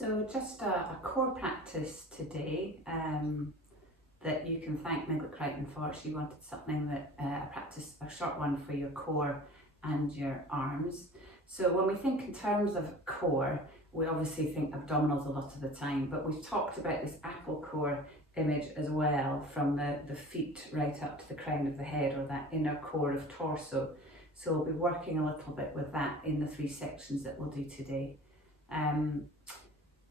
So just a core practice today that you can thank Miglet Crichton for. She wanted something that a short one for your core and your arms. So when we think in terms of core, we obviously think abdominals a lot of the time, but we've talked about this apple core image as well, from the feet right up to the crown of the head, or that inner core of torso. So we'll be working a little bit with that in the 3 sections that we'll do today.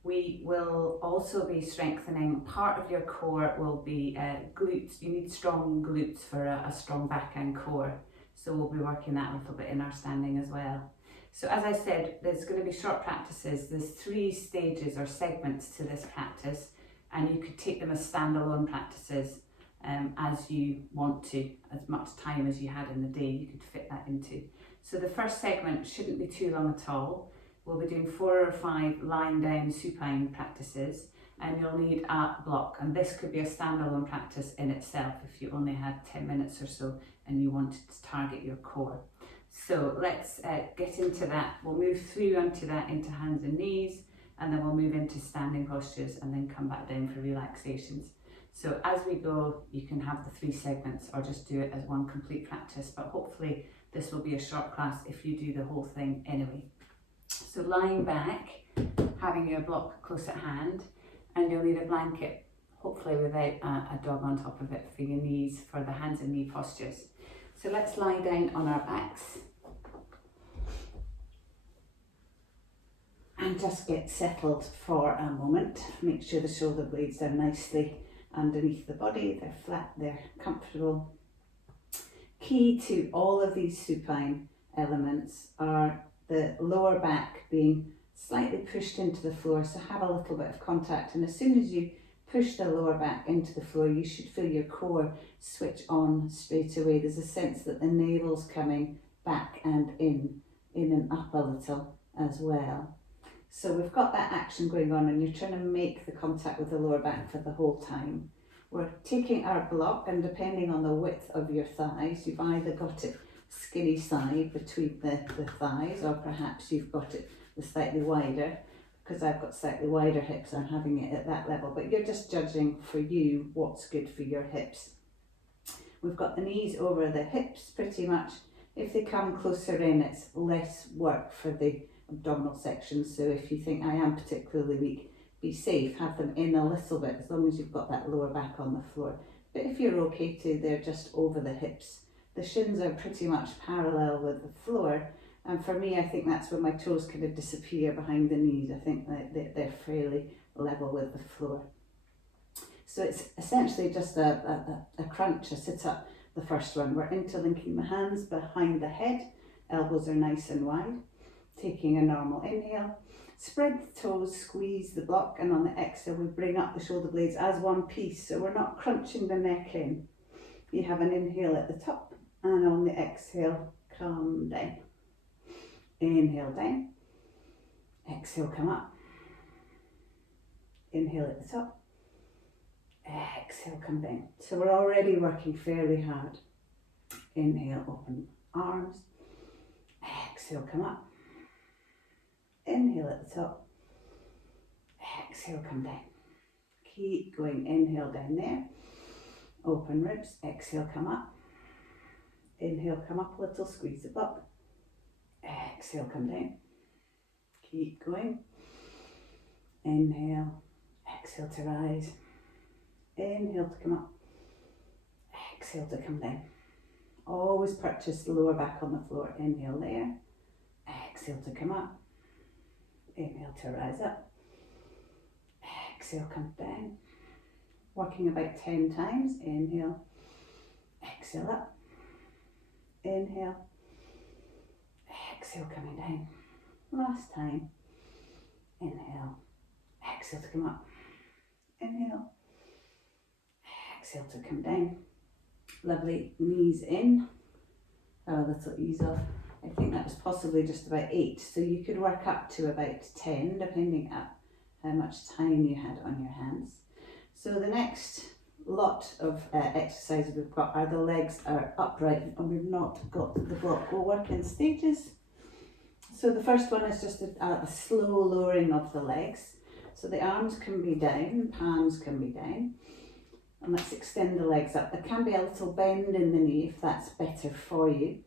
We will also be strengthening, part of your core will be glutes. You need strong glutes for a strong back and core. So we'll be working that a little bit in our standing as well. So as I said, there's going to be short practices. There's 3 stages or segments to this practice, and you could take them as standalone practices as you want to, as much time as you had in the day, you could fit that into. So the first segment shouldn't be too long at all. We'll be doing 4 or 5 lying down supine practices, and you'll need a block. And this could be a standalone practice in itself if you only had 10 minutes or so and you wanted to target your core. So let's get into that. We'll move through onto that into hands and knees, and then we'll move into standing postures and then come back down for relaxations. So as we go, you can have the 3 segments or just do it as one complete practice, but hopefully this will be a short class if you do the whole thing anyway. So lying back, having your block close at hand, and you'll need a blanket, hopefully without a dog on top of it, for your knees, for the hands and knee postures. So let's lie down on our backs and just get settled for a moment. Make sure the shoulder blades are nicely underneath the body, they're flat, they're comfortable. Key to all of these supine elements are the lower back being slightly pushed into the floor, so have a little bit of contact, and as soon as you push the lower back into the floor, you should feel your core switch on straight away. There's a sense that the navel's coming back and in and up a little as well. So we've got that action going on, and you're trying to make the contact with the lower back for the whole time. We're taking our block, and depending on the width of your thighs, you've either got it skinny side between the thighs, or perhaps you've got it slightly wider. Because I've got slightly wider hips, I'm having it at that level, but you're just judging for you what's good for your hips. We've got the knees over the hips pretty much. If they come closer in, it's less work for the abdominal section, so if you think I am particularly weak, be safe, have them in a little bit, as long as you've got that lower back on the floor. But if you're okay to, they're just over the hips. The shins are pretty much parallel with the floor, and for me, I think that's where my toes kind of disappear behind the knees. I think that they're fairly level with the floor. So it's essentially just a crunch, a sit up, the first one. We're interlinking the hands behind the head, elbows are nice and wide. Taking a normal inhale, spread the toes, squeeze the block, and on the exhale we bring up the shoulder blades as one piece, so we're not crunching the neck in. You have an inhale at the top, and on the exhale, come down. Inhale down, exhale, come up. Inhale at the top, exhale, come down. So we're already working fairly hard. Inhale, open arms, exhale, come up. Inhale at the top, exhale, come down. Keep going, inhale down there, open ribs, exhale, come up. Inhale, come up a little, squeeze the block. Exhale, come down. Keep going. Inhale, exhale to rise. Inhale to come up. Exhale to come down. Always practice the lower back on the floor. Inhale there. Exhale to come up. Inhale to rise up. Exhale, come down. Working about 10 times. Inhale. Exhale up. Inhale. Exhale, coming down. Last time. Inhale. Exhale to come up. Inhale. Exhale to come down. Lovely. Knees in. Have a little ease off. I think that was possibly just about 8. So you could work up to about 10, depending on how much time you had on your hands. So the next lot of exercises we've got are the legs are upright, and we've not got the block. We'll work in stages. So the first one is just a slow lowering of the legs. So the arms can be down, palms can be down. And let's extend the legs up. There can be a little bend in the knee if that's better for you.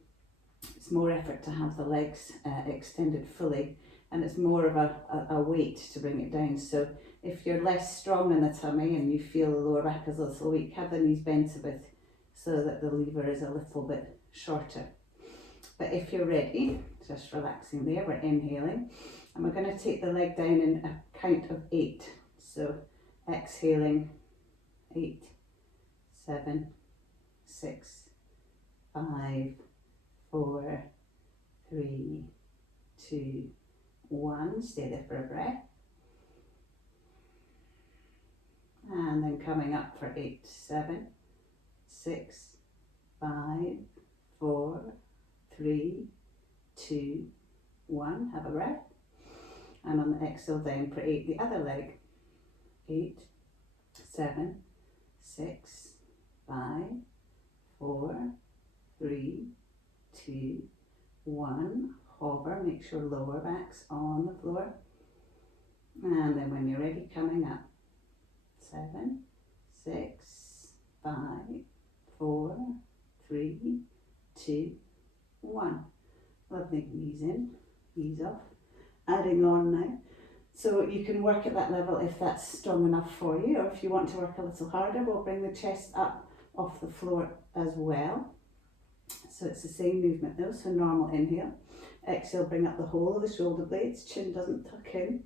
It's more effort to have the legs extended fully, and it's more of a weight to bring it down. So if you're less strong in the tummy and you feel the lower back is a little weak, have the knees bent a bit so that the lever is a little bit shorter. But if you're ready, just relaxing there, we're inhaling, and we're going to take the leg down in a count of 8. So exhaling, 8, 7, 6, 5, 4, 3, 2, 1. Stay there for a breath. And then coming up for 8, 7, 6, 5, 4, 3, 2, 1. Have a breath. And on the exhale down for 8, the other leg. 8, 7, 6, 5, 4, 3, 2, 1. Hover, make sure lower back's on the floor. And then when you're ready, coming up. 7, 6, 5, 4, 3, 2, 1. Lovely. Ease in, ease off. Adding on now. So you can work at that level if that's strong enough for you, or if you want to work a little harder, we'll bring the chest up off the floor as well. So it's the same movement though, so normal inhale. Exhale, bring up the whole of the shoulder blades, chin doesn't tuck in.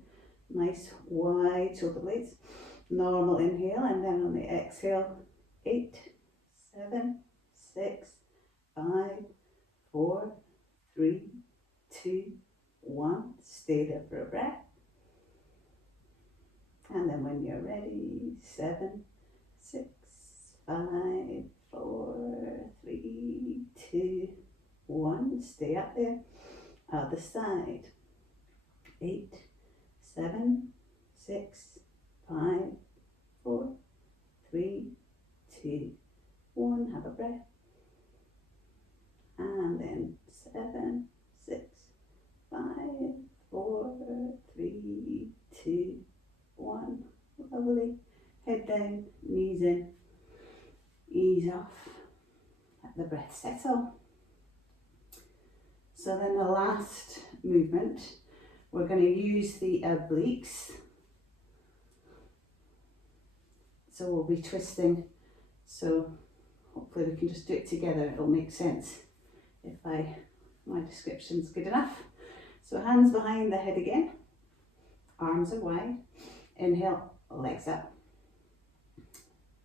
Nice wide shoulder blades. Normal inhale, and then on the exhale, 8, 7, 6, 5, 4, 3, 2, 1. Stay there for a breath. And then when you're ready, 7, 6, 5, 4, 3, 2, 1. Stay up there. Other side. 8, 7, 6, 5, 4, 3, 2, 1. Have a breath. And then 7, 6, 5, 4, 3, 2, 1. Lovely. Head down, knees in, ease off. Let the breath settle. So then the last movement, we're going to use the obliques. So we'll be twisting. So hopefully we can just do it together. It'll make sense if my description's good enough. So hands behind the head again. Arms are wide. Inhale, legs up.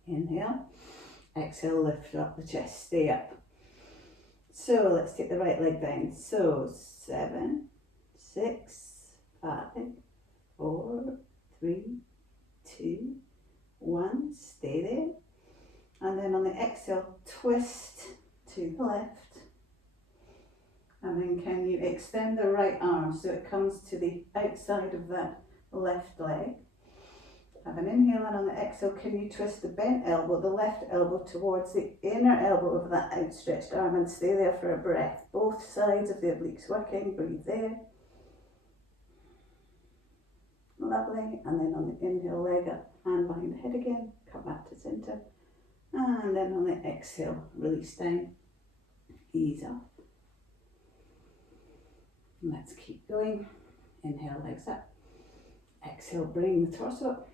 Inhale. Exhale, lift up the chest. Stay up. So let's take the right leg down. So 7, 6, 5, 4, 3, 2, 1. Stay there. And then on the exhale, twist to the left. And then can you extend the right arm so it comes to the outside of that left leg. Have an inhale, and on the exhale, can you twist the bent elbow, the left elbow, towards the inner elbow of that outstretched arm, and stay there for a breath. Both sides of the obliques working. Breathe there. Lovely. And then on the inhale, leg up, hand behind the head again. Come back to center. And then on the exhale, release down. Ease off. Let's keep going. Inhale, legs up. Exhale, bring the torso up.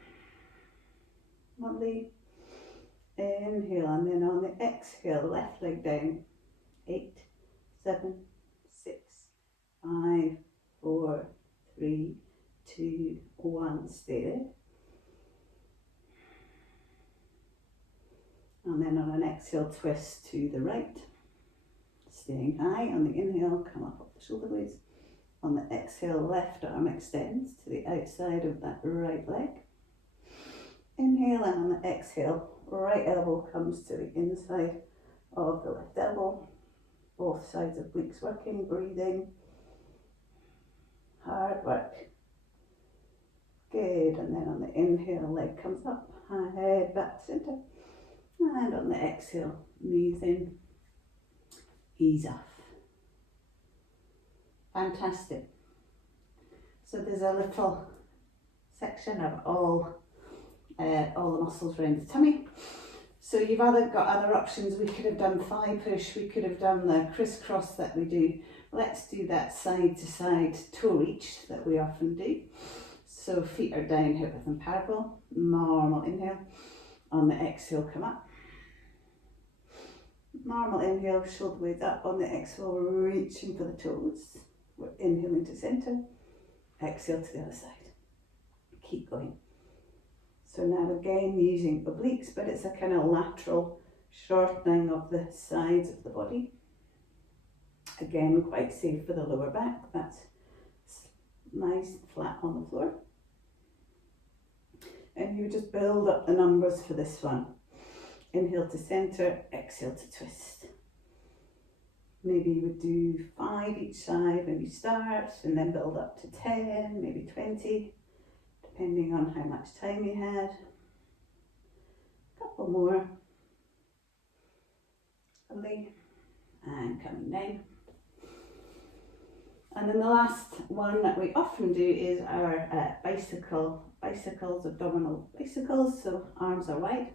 Lovely. Inhale, and then on the exhale, left leg down. 8, 7, 6, 5, 4, 3, 2, 1. Stay there. And then on an exhale, twist to the right. Staying high. On the inhale, come up off the shoulder blades. On the exhale, left arm extends to the outside of that right leg. Inhale, and on the exhale, right elbow comes to the inside of the left elbow. Both sides of obliques working, breathing. Hard work. Good. And then on the inhale, leg comes up, head back to center. And on the exhale, knees in, ease off. Fantastic. So there's a little section of all the muscles around the tummy. So you've got other options. We could have done thigh push, we could have done the crisscross that we do. Let's do that side to side toe reach that we often do. So feet are down, hip width and parallel. Normal inhale. On the exhale, come up. Normal inhale, shoulder blades up. On the exhale, we're reaching for the toes. We're inhaling to centre. Exhale to the other side. Keep going. So now again using obliques, but it's a kind of lateral shortening of the sides of the body. Again, quite safe for the lower back. That's nice and flat on the floor. And you just build up the numbers for this one. Inhale to centre, exhale to twist. Maybe you would do 5 each side when you start, and then build up to 10, maybe 20, depending on how much time you had. A couple more. Lovely. And coming down. And then the last one that we often do is our bicycles, abdominal bicycles. So arms are wide.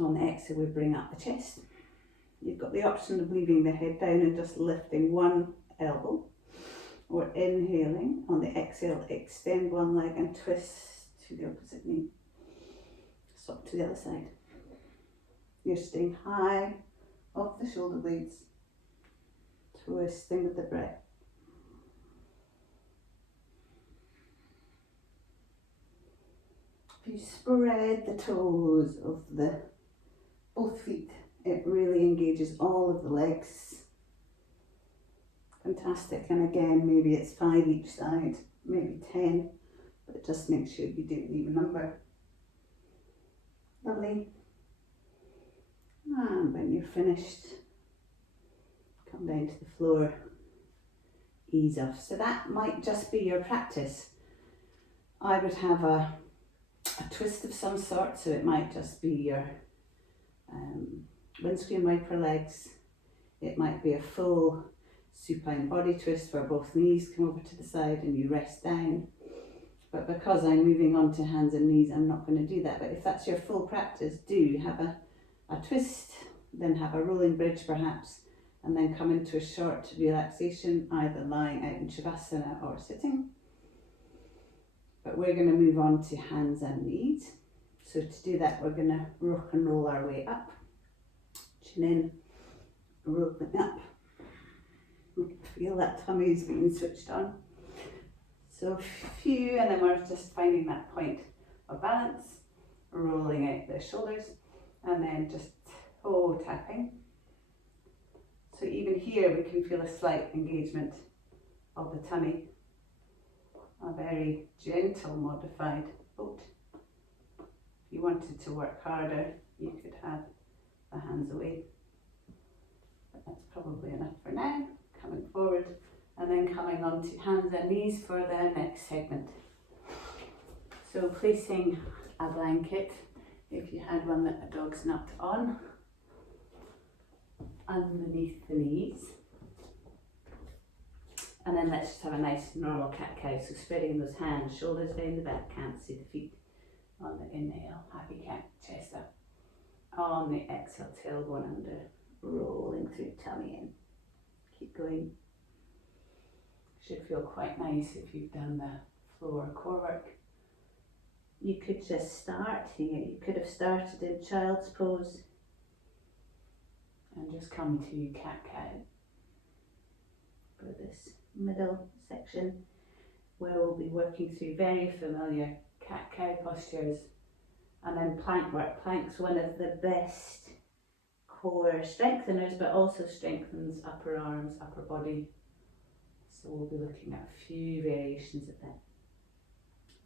On the exhale, we bring up the chest. You've got the option of leaving the head down and just lifting one elbow. Or inhaling, on the exhale, extend one leg and twist to the opposite knee. Swap to the other side. You're staying high off the shoulder blades, twisting with the breath. If you spread the toes of both feet, it really engages all of the legs. Fantastic. And again, maybe it's 5 each side, maybe 10, but just make sure you do an even number. Lovely. And when you're finished, come down to the floor, ease off. So that might just be your practice. I would have a twist of some sort, so it might just be your windscreen wiper legs. It might be a full supine body twist where both knees come over to the side and you rest down. But because I'm moving on to hands and knees, I'm not going to do that. But if that's your full practice, do have a twist, then have a rolling bridge perhaps, and then come into a short relaxation, either lying out in Shavasana or sitting. But we're going to move on to hands and knees. So to do that, we're going to rock and roll our way up. Chin in, rolling up. Feel that tummy is being switched on. So a few, and then we're just finding that point of balance, rolling out the shoulders, and then just toe tapping. So even here we can feel a slight engagement of the tummy. A very gentle modified boat. If you wanted to work harder, you could have the hands away. But that's probably enough for now. Coming forward and then coming on to hands and knees for the next segment. So placing a blanket, if you had one that a dog's napped on, underneath the knees. And then let's just have a nice normal cat-cow. So spreading those hands, shoulders down the back, can't see the feet. On the inhale, happy cat, chest up. On the exhale, tailbone under, rolling through, tummy in. Keep going. Should feel quite nice if you've done the floor core work. You could just start here. You could have started in child's pose and just come to cat-cow for this middle section where we'll be working through very familiar cat-cow postures, and then plank work. Plank's one of the best core strengtheners, but also strengthens upper arms, upper body. So we'll be looking at a few variations of that.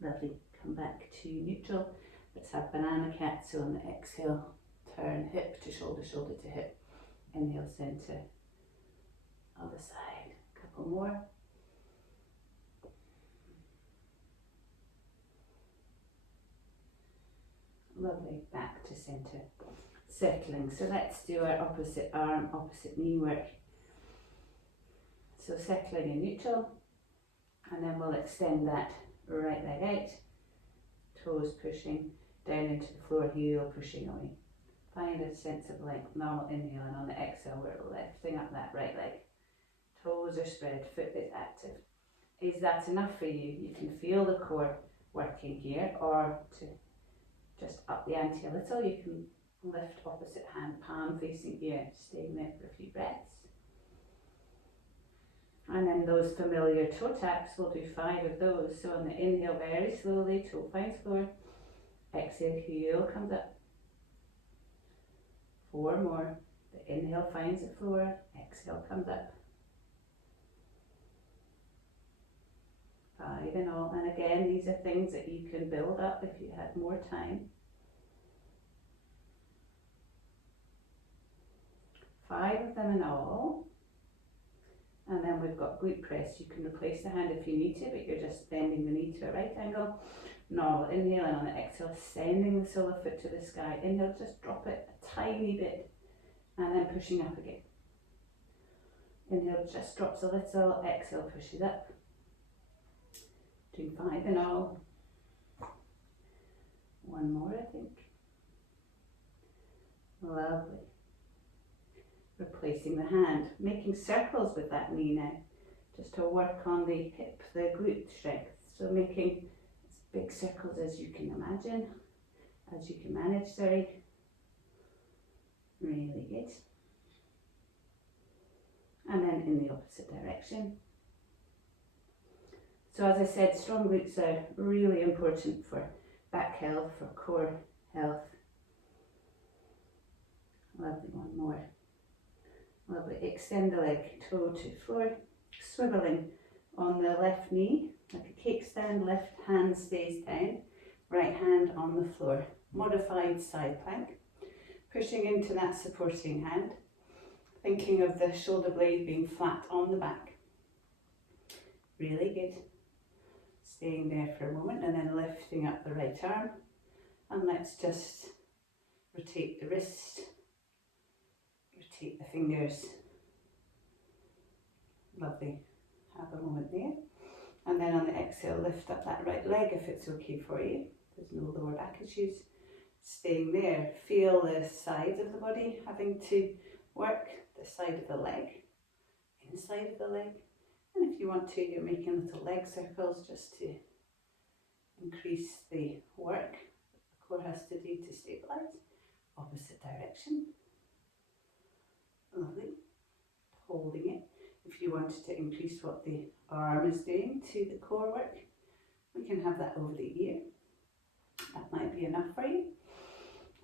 Lovely. Come back to neutral. Let's have banana cat. So on the exhale, turn hip to shoulder, shoulder to hip. Inhale, center, other side. Couple more. Lovely. Back to center. Settling. So let's do our opposite arm, opposite knee work. So settling in neutral, and then we'll extend that right leg out, toes pushing down into the floor, heel pushing away. Find a sense of length, normal inhale, and on the exhale we're lifting up that right leg. Toes are spread, foot is active. Is that enough for you? You can feel the core working here, or to just up the ante a little, you can lift opposite hand, palm facing ear, staying there for a few breaths. And then those familiar toe taps, we'll do 5 of those. So on the inhale, very slowly, toe finds floor. Exhale, heel comes up. 4 more. The inhale finds the floor, exhale comes up. 5 in all. And again, these are things that you can build up if you had more time. 5 of them in all. And then we've got glute press. You can replace the hand if you need to, but you're just bending the knee to a right angle. Normal inhale, and on the exhale, sending the sole of foot to the sky. Inhale, just drop it a tiny bit, and then pushing up again. Inhale, just drops a little, exhale, pushes up. Doing 5 in all. 1 more, I think. Lovely. Replacing the hand, making circles with that knee now, just to work on the hip, the glute strength. So making as big circles as you can imagine, as you can manage, sorry. Really good. And then in the opposite direction. So as I said, strong glutes are really important for back health, for core health. Lovely, 1 more. Lovely, extend the leg, toe to floor, swiveling on the left knee, like a cake stand, left hand stays down, right hand on the floor. Modified side plank, pushing into that supporting hand, thinking of the shoulder blade being flat on the back. Really good. Staying there for a moment and then lifting up the right arm, and let's just rotate the wrist. Rotate the fingers. Lovely. Have a moment there. And then on the exhale, lift up that right leg if it's okay for you. There's no lower back issues. Staying there. Feel the sides of the body having to work. The side of the leg. Inside of the leg. And if you want to, you're making little leg circles just to increase the work the core has to do to stabilize. Opposite direction. Lovely. Holding it. If you wanted to increase what the arm is doing to the core work, we can have that over the ear. That might be enough for you.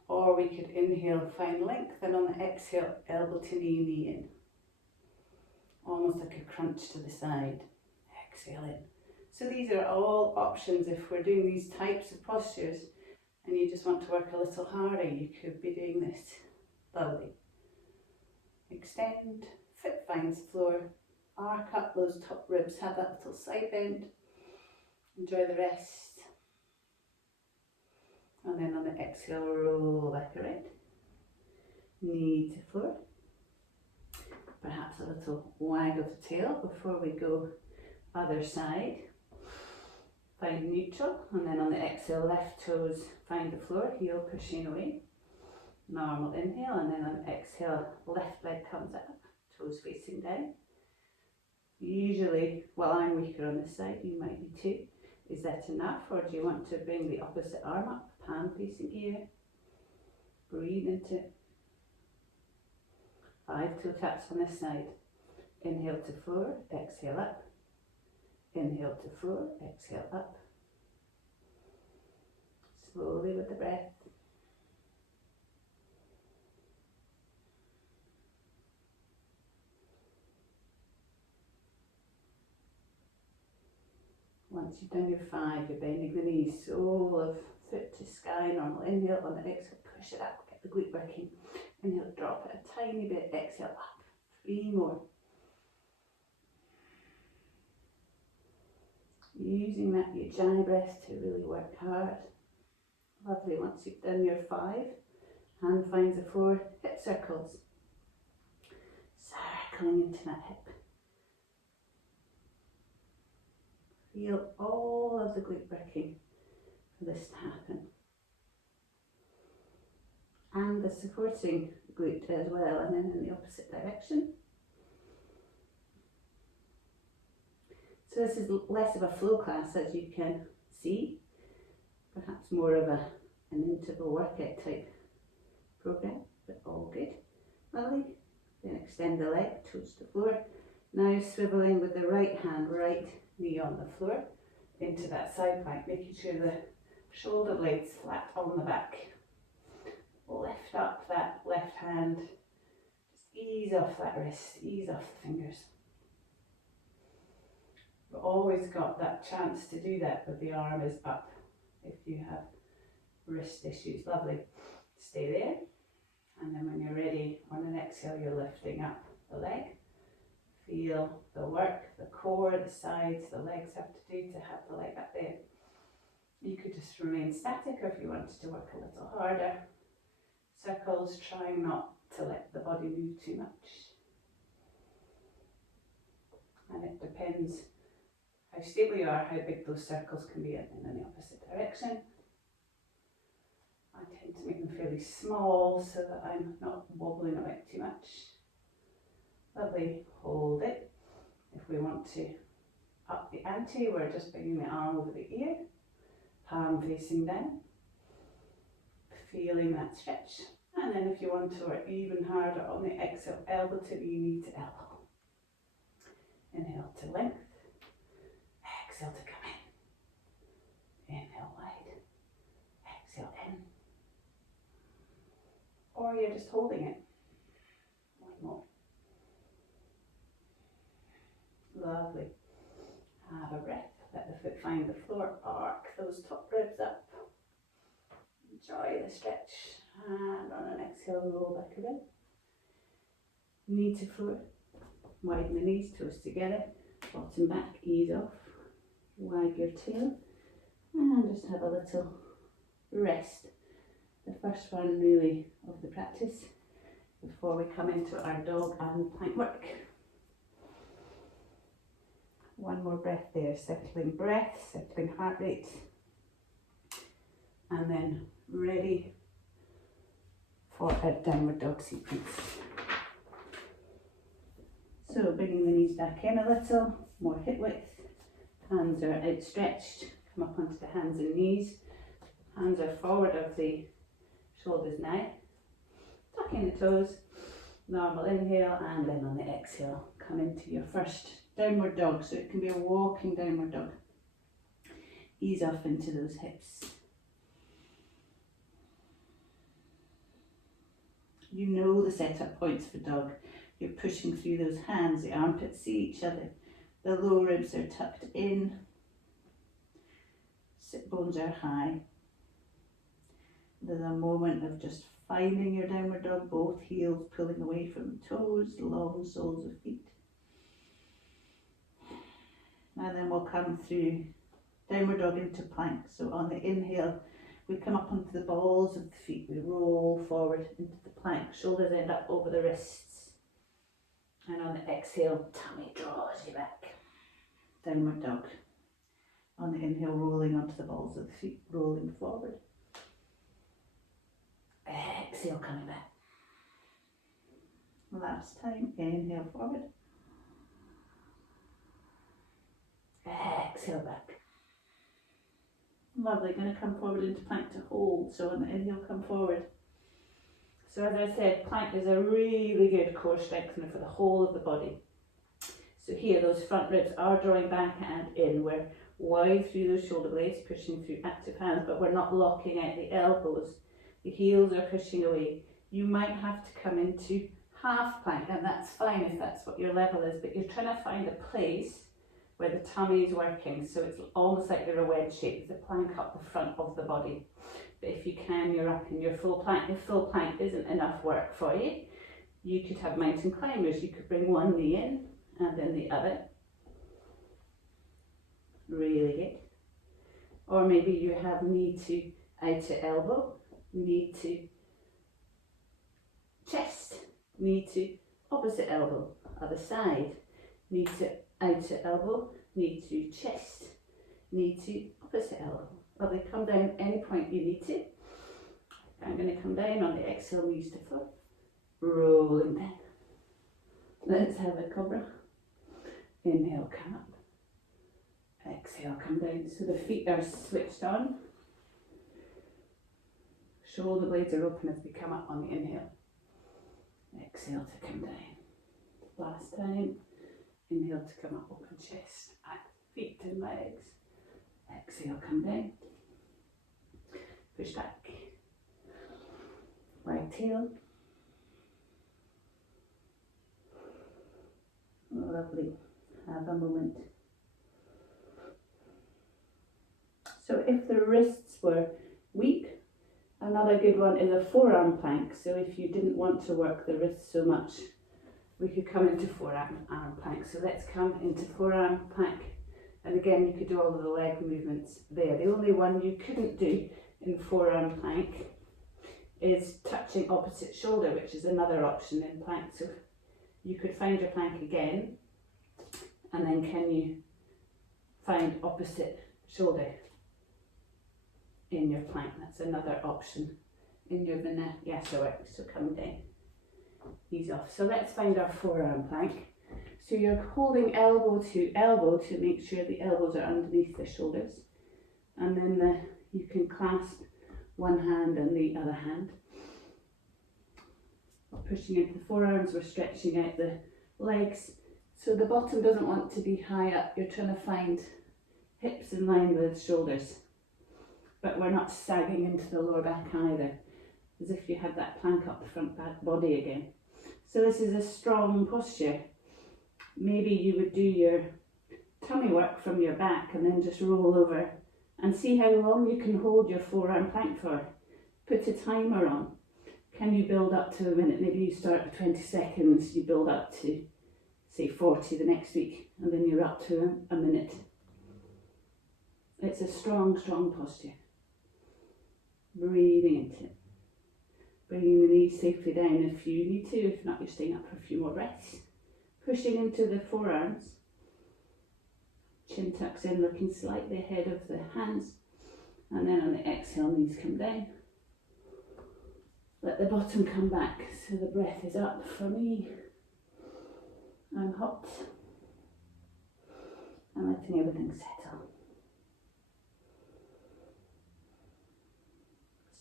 Or we could inhale, find length, and on the exhale, elbow to knee, knee in. Almost like a crunch to the side. Exhale in. So these are all options if we're doing these types of postures and you just want to work a little harder, you could be doing this. Lovely. Extend, foot finds floor, arc up those top ribs, have that little side bend. Enjoy the rest. And then on the exhale, roll back around. Knee to floor. Perhaps a little wag of the tail before we go other side. Find neutral, and then on the exhale, left toes find the floor, heel pushing away. Normal inhale, and then on exhale, left leg comes up, toes facing down. Usually, well, I'm weaker on this side, you might be too. Is that enough, or do you want to bring the opposite arm up, palm facing ear? Breathe into it. 5 toe taps on this side. Inhale to floor, exhale up. Inhale to floor, exhale up. Slowly with the breath. Once you've done your 5, you're bending the knees, sole of foot to sky, normal inhale, on the exhale, push it up, get the glute working. Inhale, drop it a tiny bit, exhale up. 3 more. Using that Ujjayi breath to really work hard. Lovely. Once you've done your 5, hand finds the floor, hip circles. Circling into that hip. Feel all of the glute working for this to happen. And the supporting glute as well, and then in the opposite direction. So this is less of a flow class, as you can see, perhaps more of an interval workout type program, but all good. Lovely. Then extend the leg towards the floor. Now swiveling with the right hand, right knee on the floor, into that side plank, making sure the shoulder blades flat on the back. Lift up that left hand, just ease off that wrist, ease off the fingers. We've always got that chance to do that, but the arm is up if you have wrist issues. Lovely. Stay there, and then when you're ready, on an exhale, you're lifting up the leg. Feel the work, the core, the sides, the legs have to do to have the leg up there. You could just remain static, or if you wanted to work a little harder, circles, trying not to let the body move too much. And it depends how stable you are, how big those circles can be in the opposite direction. I tend to make them fairly small so that I'm not wobbling about too much. Lovely, hold it. If we want to up the ante, we're just bringing the arm over the ear, palm facing down, feeling that stretch. And then if you want to work even harder on the exhale, elbow to knee to elbow. Inhale to length, exhale to come in. Inhale wide, exhale in. Or you're just holding it. One more. Lovely. Have a breath. Let the foot find the floor. Arc those top ribs up. Enjoy the stretch. And on an exhale, roll back a bit. Knee to floor. Widen the knees, toes together. Bottom back, ease off. Wag your tail. And just have a little rest. The first one really of the practice before we come into our dog and plank work. One more breath there, settling breath, settling heart rate, and then ready for a downward dog sequence. So bringing the knees back in a little, more hip width, hands are outstretched, come up onto the hands and knees, hands are forward of the shoulders now, tucking the toes, normal inhale, and then on the exhale, come into your first downward dog, so it can be a walking downward dog. Ease off into those hips. You know the setup points for dog. You're pushing through those hands, the armpits see each other, the lower ribs are tucked in, sit bones are high. There's a moment of just finding your downward dog, both heels pulling away from the toes, long soles of feet. And then we'll come through downward dog into plank. So on the inhale, we come up onto the balls of the feet, we roll forward into the plank, shoulders end up over the wrists. And on the exhale, tummy draws you back. Downward dog. On the inhale, rolling onto the balls of the feet, rolling forward. Exhale, coming back. Last time, inhale forward. Exhale back. Lovely, going to come forward into plank to hold. So on the inhale, come forward. So as I said, plank is a really good core strengthener for the whole of the body. So here, those front ribs are drawing back and in. We're wide through those shoulder blades, pushing through active hands, but we're not locking out the elbows. The heels are pushing away. You might have to come into half plank, and that's fine if that's what your level is, but you're trying to find a place where the tummy is working, so it's almost like you're a wedge shape, the plank up the front of the body. But if you can, you're up in your full plank. If full plank isn't enough work for you, you could have mountain climbers. You could bring one knee in and then the other. Really good. Or maybe you have knee to outer elbow, knee to chest, knee to opposite elbow, other side, knee to outer elbow, knee to chest, knee to opposite elbow. Lovely, come down any point you need to. I'm going to come down on the exhale, knees to floor, rolling down. Let's have a cobra. Inhale, come up. Exhale, come down. So the feet are switched on. Shoulder blades are open as we come up on the inhale. Exhale to come down. Last time. Inhale to come up, open chest, feet and legs. Exhale, come down. Push back. Wag tail. Lovely. Have a moment. So if the wrists were weak, another good one is a forearm plank. So if you didn't want to work the wrists so much, we could come into forearm plank. So let's come into forearm plank. And again, you could do all of the leg movements there. The only one you couldn't do in forearm plank is touching opposite shoulder, which is another option in plank. So you could find your plank again, and then can you find opposite shoulder in your plank? That's another option in your vinyasa work. So come down, knees off. So let's find our forearm plank. So you're holding elbow to make sure the elbows are underneath the shoulders, and then you can clasp one hand and the other hand. We're pushing into the forearms, we're stretching out the legs. So the bottom doesn't want to be high up. You're trying to find hips in line with shoulders, but we're not sagging into the lower back either, as if you had that plank up the front back body again. So this is a strong posture. Maybe you would do your tummy work from your back and then just roll over and see how long you can hold your forearm plank for. Put a timer on. Can you build up to a minute? Maybe you start with 20 seconds, you build up to say 40 the next week, and then you're up to a minute. It's a strong, strong posture. Breathing into it. Bringing the knees safely down if you need to. If not, you're staying up for a few more breaths. Pushing into the forearms. Chin tucks in, looking slightly ahead of the hands. And then on the exhale, knees come down. Let the bottom come back so the breath is up for me. I'm hot. And letting everything settle.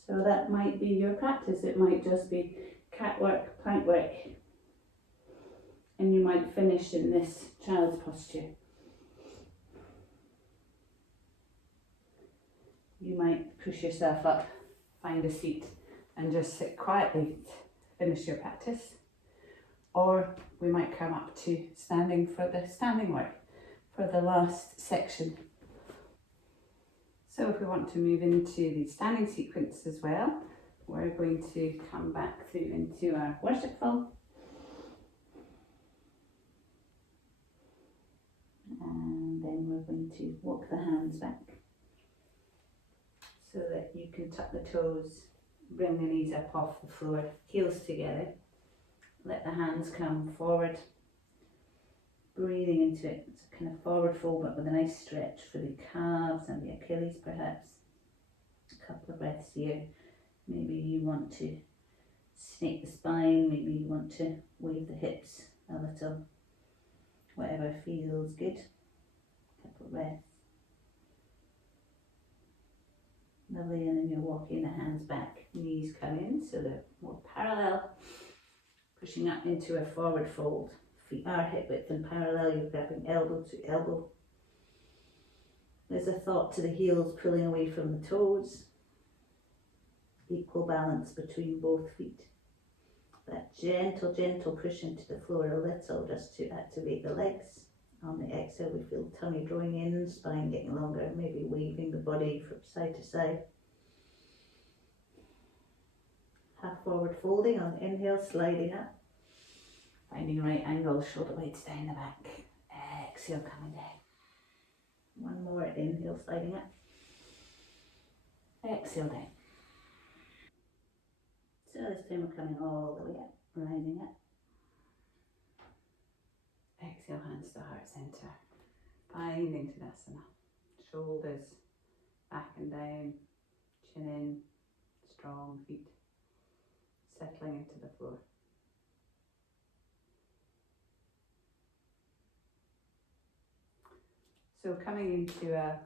So that might be your practice. It might just be cat work, plank work. And you might finish in this child's posture. You might push yourself up, find a seat, and just sit quietly to finish your practice. Or we might come up to standing for the standing work for the last section. So if we want to move into the standing sequence as well, we're going to come back through into our worshipful. And then we're going to walk the hands back so that you can tuck the toes, bring the knees up off the floor, heels together. Let the hands come forward, breathing into it. It's a kind of forward fold, but with a nice stretch for the calves and the Achilles perhaps. A couple of breaths here. Maybe you want to snake the spine, maybe you want to wave the hips a little. Whatever feels good. A couple of breaths. Lovely, and then you're walking the hands back, knees come in so they're more parallel. Pushing up into a forward fold. Feet are hip width and parallel, you're grabbing elbow to elbow. There's a thought to the heels pulling away from the toes. Equal balance between both feet. That gentle, gentle push into the floor a little just to activate the legs. On the exhale, we feel tummy drawing in, spine getting longer, maybe waving the body from side to side. Half forward folding on the inhale, sliding up. Finding right angle, shoulder blades down the back. Exhale, coming down. One more, inhale, sliding up. Exhale, down. So this time we're coming all the way up, rising up. Exhale, hands to heart center. Finding Tadasana. shoulders back and down, chin in, strong feet, settling into the floor. So coming into a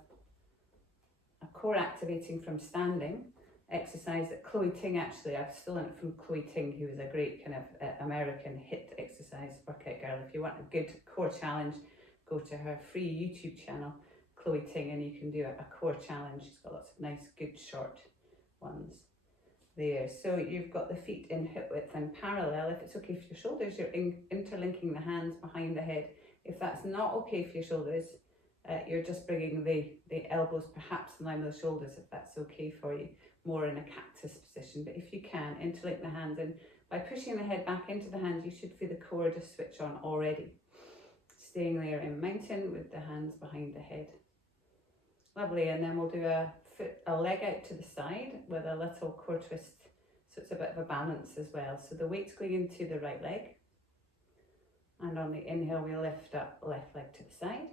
core activating from standing exercise that Chloe Ting, actually, I've stolen it from Chloe Ting, who is a great kind of American HIIT exercise workout girl. If you want a good core challenge, go to her free YouTube channel, Chloe Ting, and you can do a core challenge. She's got lots of nice, good, short ones there. So you've got the feet in hip width and parallel. If it's okay for your shoulders, you're interlinking the hands behind the head. If that's not okay for your shoulders, you're just bringing the elbows perhaps in line with the shoulders, if that's okay for you, more in a cactus position. But if you can, interlink the hands, and by pushing the head back into the hands, you should feel the core just switch on already. Staying there in mountain with the hands behind the head. Lovely, and then we'll do a leg out to the side with a little core twist, so it's a bit of a balance as well. So the weight's going into the right leg, and on the inhale we lift up left leg to the side,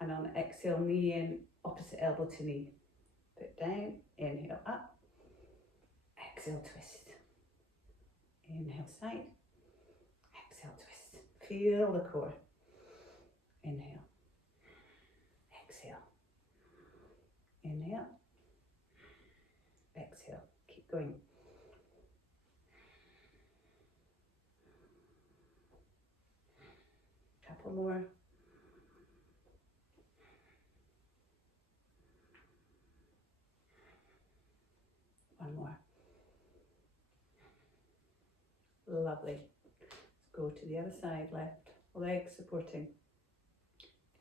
and on the exhale, knee in, opposite elbow to knee. Put down, inhale up, exhale twist. Inhale side, exhale twist. Feel the core. Inhale, exhale, inhale, exhale. Keep going. Couple more. One more. Lovely. Let's go to the other side, left leg supporting.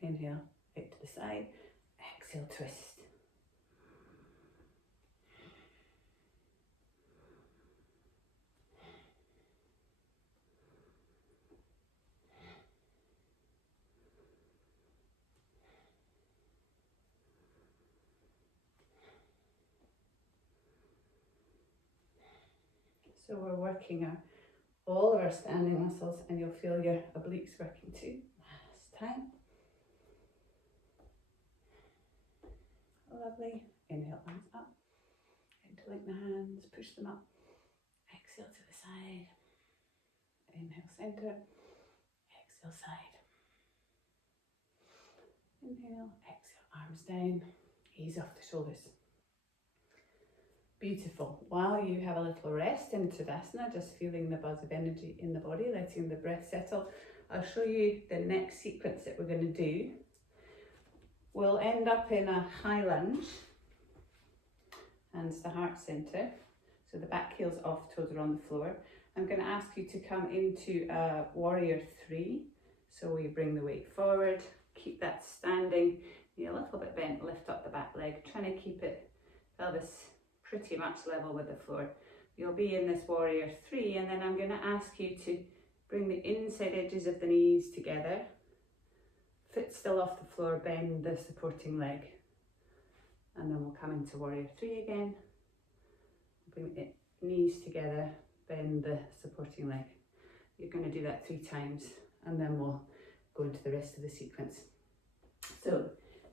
Inhale, out to the side. Exhale, twist. So we're working all of our standing muscles, and you'll feel your obliques working too. Last time. Lovely. Inhale, arms up. Interlink the hands, push them up. Exhale to the side. Inhale, center. Exhale, side. Inhale, exhale, arms down. Ease off the shoulders. Beautiful. While you have a little rest in Tadasana, just feeling the buzz of energy in the body, letting the breath settle, I'll show you the next sequence that we're going to do. We'll end up in a high lunge, hands to heart center. So the back heel's off, toes are on the floor. I'm going to ask you to come into a warrior 3. So we bring the weight forward, keep that standing, a little bit bent, lift up the back leg, trying to keep it pelvis pretty much level with the floor. You'll be in this warrior 3, and then I'm going to ask you to bring the inside edges of the knees together, foot still off the floor, bend the supporting leg, and then we'll come into warrior 3 again. Bring the knees together, bend the supporting leg. You're going to do that 3 times, and then we'll go into the rest of the sequence. So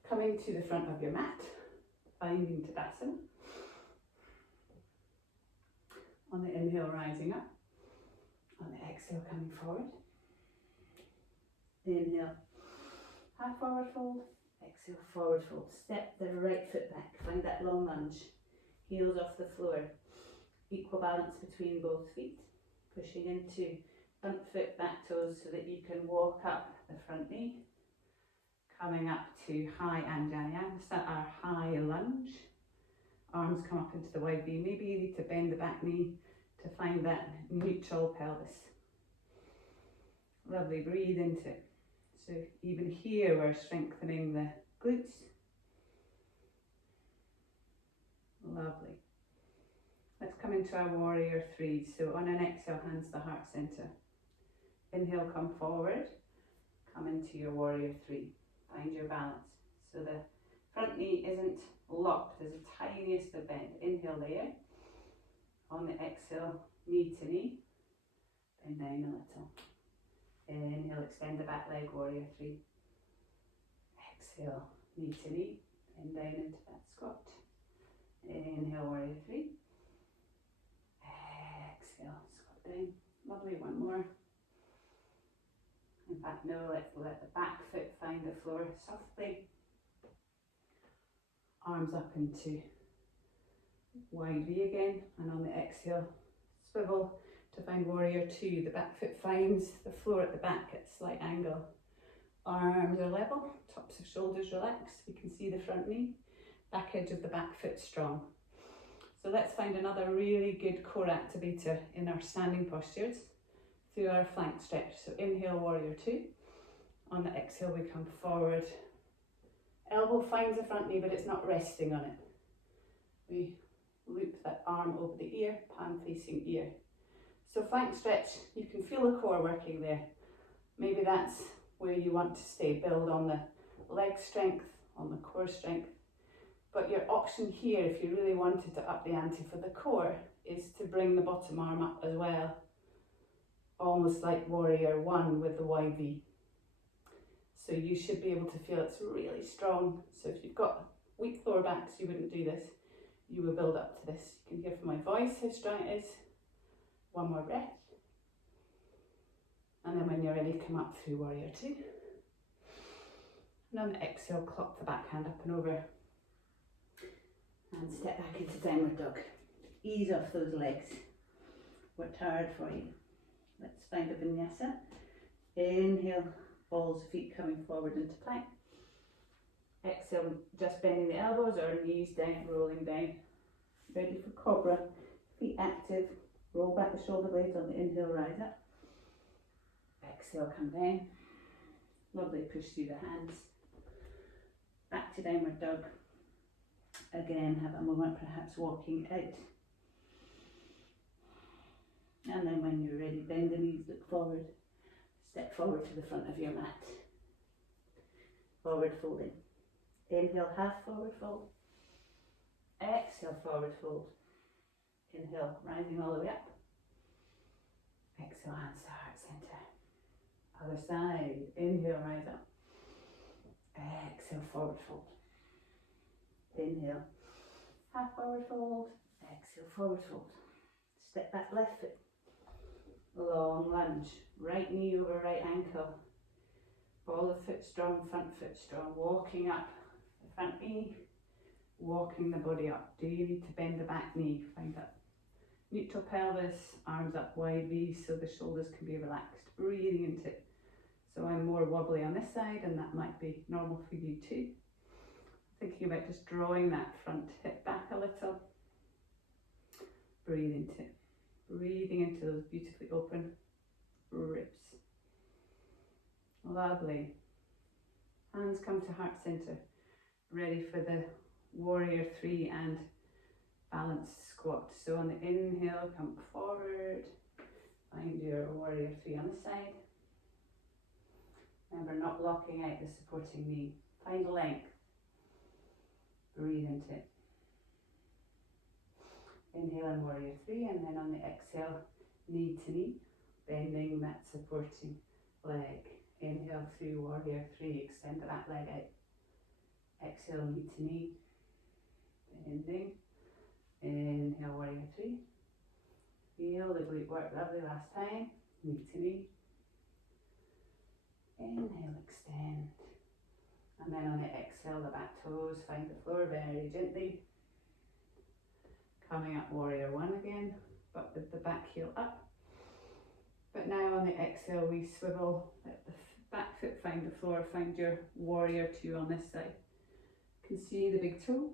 coming to the front of your mat, finding Tadasana. On the inhale, rising up. On the exhale, coming forward. Inhale, half forward fold. Exhale, forward fold. Step the right foot back. Find that long lunge. Heels off the floor. Equal balance between both feet. Pushing into front foot, back toes, so that you can walk up the front knee. Coming up to high Anjali, so our high lunge. Arms come up into the wide V. Maybe you need to bend the back knee to find that neutral pelvis. Lovely, breathe into it. So even here we're strengthening the glutes. Lovely. Let's come into our warrior 3. So on an exhale, hands to heart center. Inhale, come forward. Come into your warrior 3. Find your balance. So the front knee isn't locked, there's the tiniest of bend. Inhale there. On the exhale, knee to knee. Bend down a little. Inhale, extend the back leg, warrior 3. Exhale, knee to knee. Bend down into that squat. Inhale, warrior three. Exhale, squat down. Lovely, one more. In fact, no, let's let the back foot find the floor softly. Arms up into wide V again, and on the exhale, swivel to find warrior two. The back foot finds the floor at the back at a slight angle. Arms are level, tops of shoulders relaxed. We can see the front knee, back edge of the back foot strong. So let's find another really good core activator in our standing postures through our flank stretch. So inhale, warrior two. On the exhale, we come forward. Elbow finds the front knee, but it's not resting on it. We loop that arm over the ear, palm facing ear. So flank stretch, you can feel the core working there. Maybe that's where you want to stay. Build on the leg strength, on the core strength. But your option here, if you really wanted to up the ante for the core, is to bring the bottom arm up as well. Almost like warrior one with the YV. So you should be able to feel it's really strong. So if you've got weak lower backs, you wouldn't do this. You will build up to this. You can hear from my voice how strong it is. One more breath. And then when you're ready, come up through warrior two. And on the exhale, clock the backhand up and over. And step back into downward dog. Ease off those legs. Worked hard for you. Let's find a vinyasa. Inhale, balls of feet coming forward into plank. Exhale, just bending the elbows or knees down, rolling down. Ready for cobra. Feet active. Roll back the shoulder blades on the inhale, rise up. Exhale, come down. Lovely, push through the hands. Back to downward dog. Again, have a moment perhaps walking out. And then when you're ready, bend the knees, look forward. Step forward to the front of your mat. Forward folding. Inhale, half forward fold. Exhale, forward fold. Inhale, rising all the way up. Exhale, hands to heart center. Other side. Inhale, rise up. Exhale, forward fold. Inhale, half forward fold. Exhale, forward fold. Step back, left foot. Long lunge. Right knee over right ankle. Ball of foot strong, front foot strong. Walking up the front knee. Walking the body up. Do you need to bend the back knee? Find that neutral pelvis, arms up wide V so the shoulders can be relaxed. Breathing into it. So I'm more wobbly on this side and that might be normal for you too. Thinking about just drawing that front hip back a little. Breathe into it. Breathing into those beautifully open ribs. Lovely. Hands come to heart center. Ready for the warrior three and balanced squat. So on the inhale, come forward. Find your warrior three on the side. Remember, not locking out the supporting knee. Find length. Breathe into it. Inhale and warrior three, and then on the exhale, knee to knee, bending that supporting leg. Inhale through warrior three, extend that leg out. Exhale, knee to knee, bending. Inhale, warrior three. Feel the glute work, lovely, last time. Knee to knee. Inhale, extend. And then on the exhale, the back toes find the floor very gently. Coming up warrior one again, but with the back heel up. But now on the exhale, we swivel, let the back foot find the floor, find your warrior two on this side. You can see the big toe.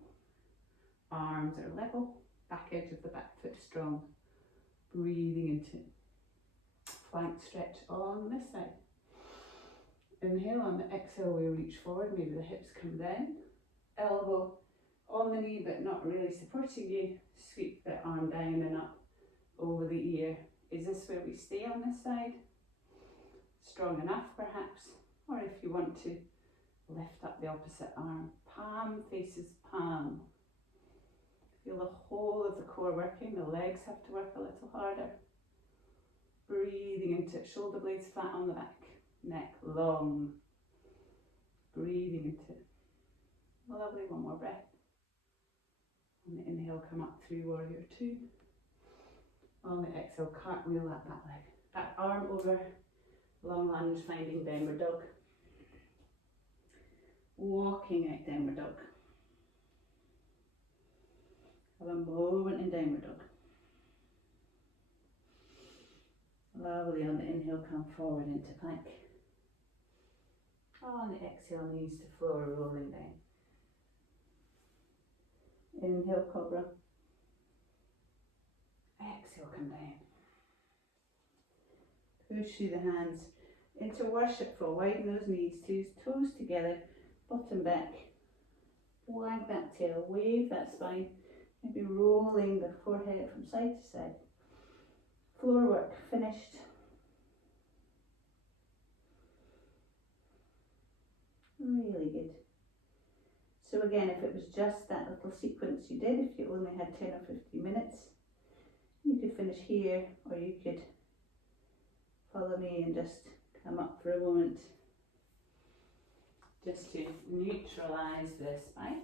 Arms are level, back edge of the back foot strong. Breathing into it. Flank stretch on this side. Inhale, on the exhale we reach forward, maybe the hips come down. Elbow on the knee but not really supporting you. Sweep the arm down and up over the ear. Is this where we stay on this side? Strong enough perhaps? Or if you want to, lift up the opposite arm. Palm faces palm. Feel the whole of the core working. The legs have to work a little harder. Breathing into it. Shoulder blades flat on the back. Neck long. Breathing into it. Lovely, lovely. One more breath. On the inhale, come up through warrior two. On the exhale, cartwheel that back leg. Back arm over, long lunge, finding downward dog. Walking out downward dog. Have a moment in downward dog. Lovely. On the inhale, come forward into plank. On the exhale, knees to floor, rolling down. Inhale, cobra. Exhale, come down. Push through the hands into worshipful. Widen those knees, toes together, bottom back. Wag that tail, wave that spine. Maybe rolling the forehead from side to side. Floor work finished. Really good. So again, if it was just that little sequence you did, if you only had 10 or 15 minutes, you could finish here, or you could follow me and just come up for a moment just to neutralise the spine.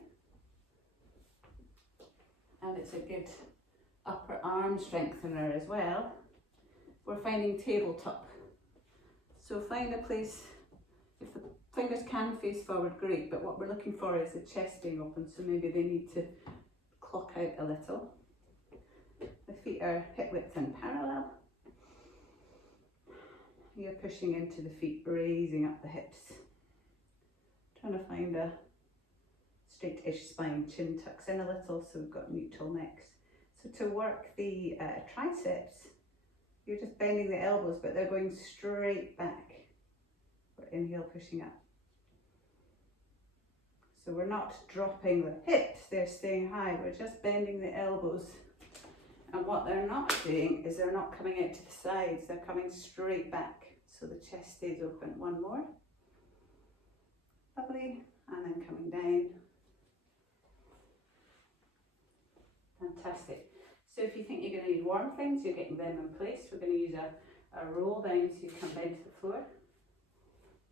And it's a good upper arm strengthener as well. We're finding tabletop. So find a place, if the fingers can face forward, great, but what we're looking for is the chest being open, so maybe they need to clock out a little. The feet are hip width and parallel. You're pushing into the feet, raising up the hips. Trying to find a straight-ish spine, chin tucks in a little, so we've got neutral necks. So to work the triceps, you're just bending the elbows, but they're going straight back. Inhale, pushing up. So we're not dropping the hips, they're staying high, we're just bending the elbows. And what they're not doing is they're not coming out to the sides, they're coming straight back. So the chest stays open. One more. Lovely. And then coming down. Fantastic. So if you think you're going to need warm things, you're getting them in place. We're going to use a roll down so you come down to the floor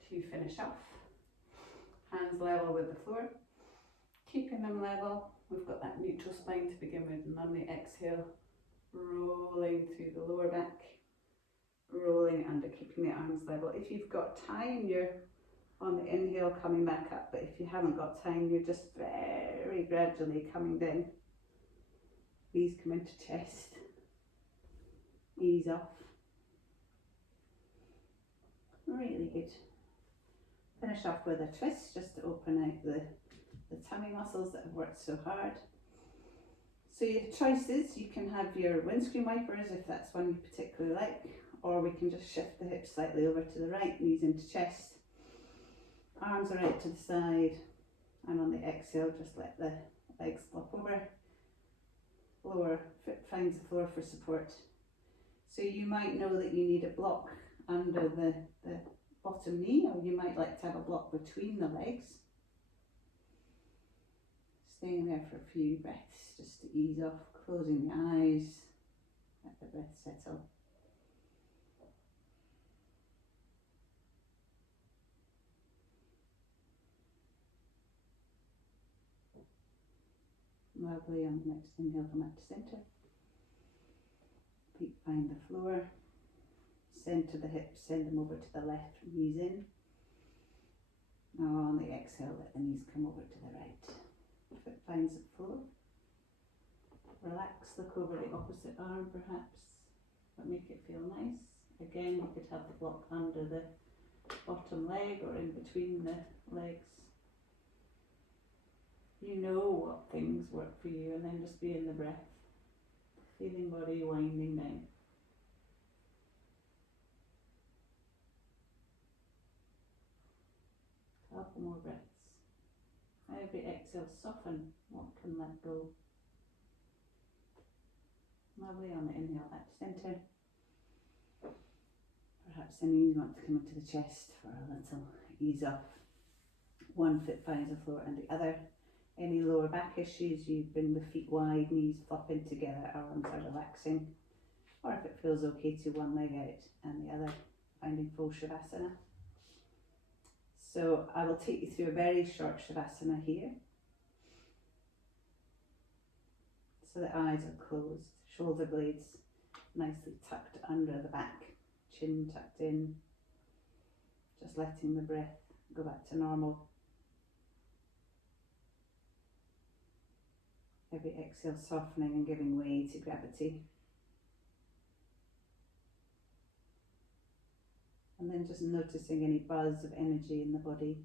to finish off. Hands level with the floor. Keeping them level. We've got that neutral spine to begin with, and on the exhale, rolling through the lower back, rolling under, keeping the arms level. If you've got time, you're on the inhale coming back up, but if you haven't got time, you're just very gradually coming down. Knees come into chest, ease off. Really good. Finish off with a twist just to open out the tummy muscles that have worked so hard. So your choices, you can have your windscreen wipers if that's one you particularly like, or we can just shift the hips slightly over to the right, knees into chest, arms are out to the side, and on the exhale just let the legs flop over. Lower foot finds the floor for support. So you might know that you need a block under the bottom knee, or you might like to have a block between the legs. Staying there for a few breaths just to ease off, closing the eyes, let the breath settle. Lovely. On the next inhale, come up to centre. Feet find the floor. Centre the hips, send them over to the left, knees in. Now on the exhale, let the knees come over to the right. Foot finds the floor. Relax, look over the opposite arm perhaps, but make it feel nice. Again, you could have the block under the bottom leg or in between the legs. You know what things work for you, and then just be in the breath, feeling body winding down. A couple more breaths. Every exhale, soften what can let go. Lovely. On the inhale, back to centre. Perhaps the knees want to come into the chest for a little ease off. One foot finds the floor and the other. Any lower back issues, you bring the feet wide, knees flopping together, arms are relaxing. Or if it feels okay, to one leg out and the other, finding full Shavasana. So I will take you through a very short Shavasana here. So the eyes are closed, shoulder blades nicely tucked under the back, chin tucked in, just letting the breath go back to normal. Every exhale softening and giving way to gravity. And then just noticing any buzz of energy in the body.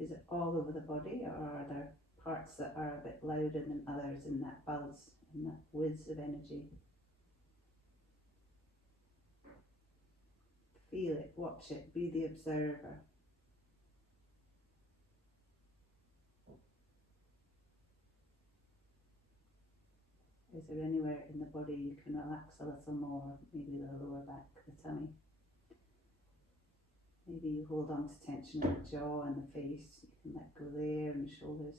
Is it all over the body, or are there parts that are a bit louder than others in that buzz, in that whiz of energy? Feel it, watch it, be the observer. Is there anywhere in the body you can relax a little more? Maybe the lower back, the tummy. Maybe you hold on to tension in the jaw and the face. You can let go there, and the shoulders.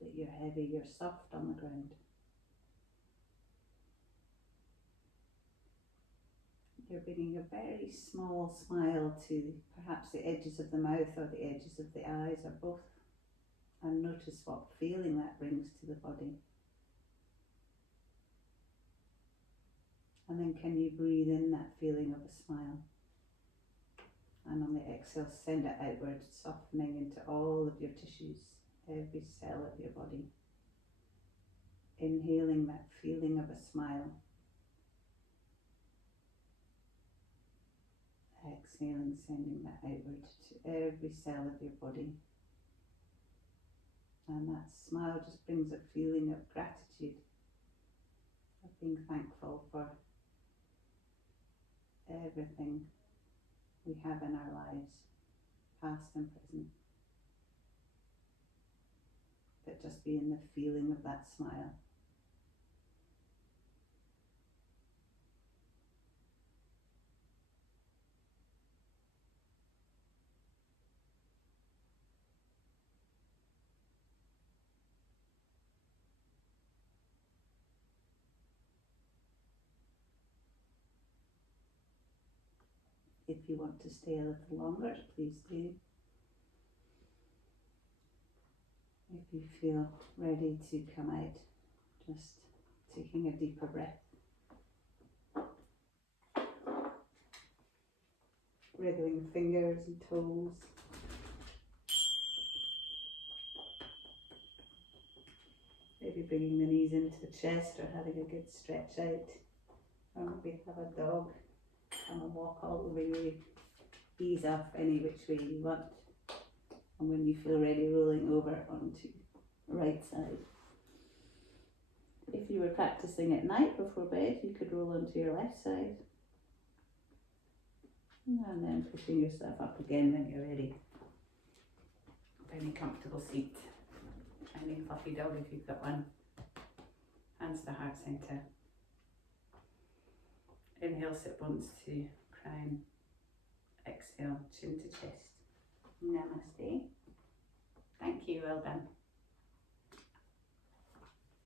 That you're heavy, you're soft on the ground. You're bringing a very small smile to perhaps the edges of the mouth or the edges of the eyes or both. And notice what feeling that brings to the body. And then can you breathe in that feeling of a smile? And on the exhale, send it outward, softening into all of your tissues, every cell of your body. Inhaling that feeling of a smile. Exhaling, sending that outward to every cell of your body. And that smile just brings a feeling of gratitude, of being thankful for everything we have in our lives, past and present. But just be in the feeling of that smile. If you want to stay a little longer, please do. If you feel ready to come out, just taking a deeper breath. Wriggling fingers and toes. Maybe bringing the knees into the chest or having a good stretch out. Or maybe have a dog come and walk all over you. Ease off any which way you want. And when you feel ready, rolling over onto the right side. If you were practicing at night before bed, you could roll onto your left side. And then pushing yourself up again when you're ready. Any comfortable seat. Any fluffy dog if you've got one. Hands to heart centre. Inhale, sit bones to crown. Exhale, chin to chest. Namaste. Thank you, well done.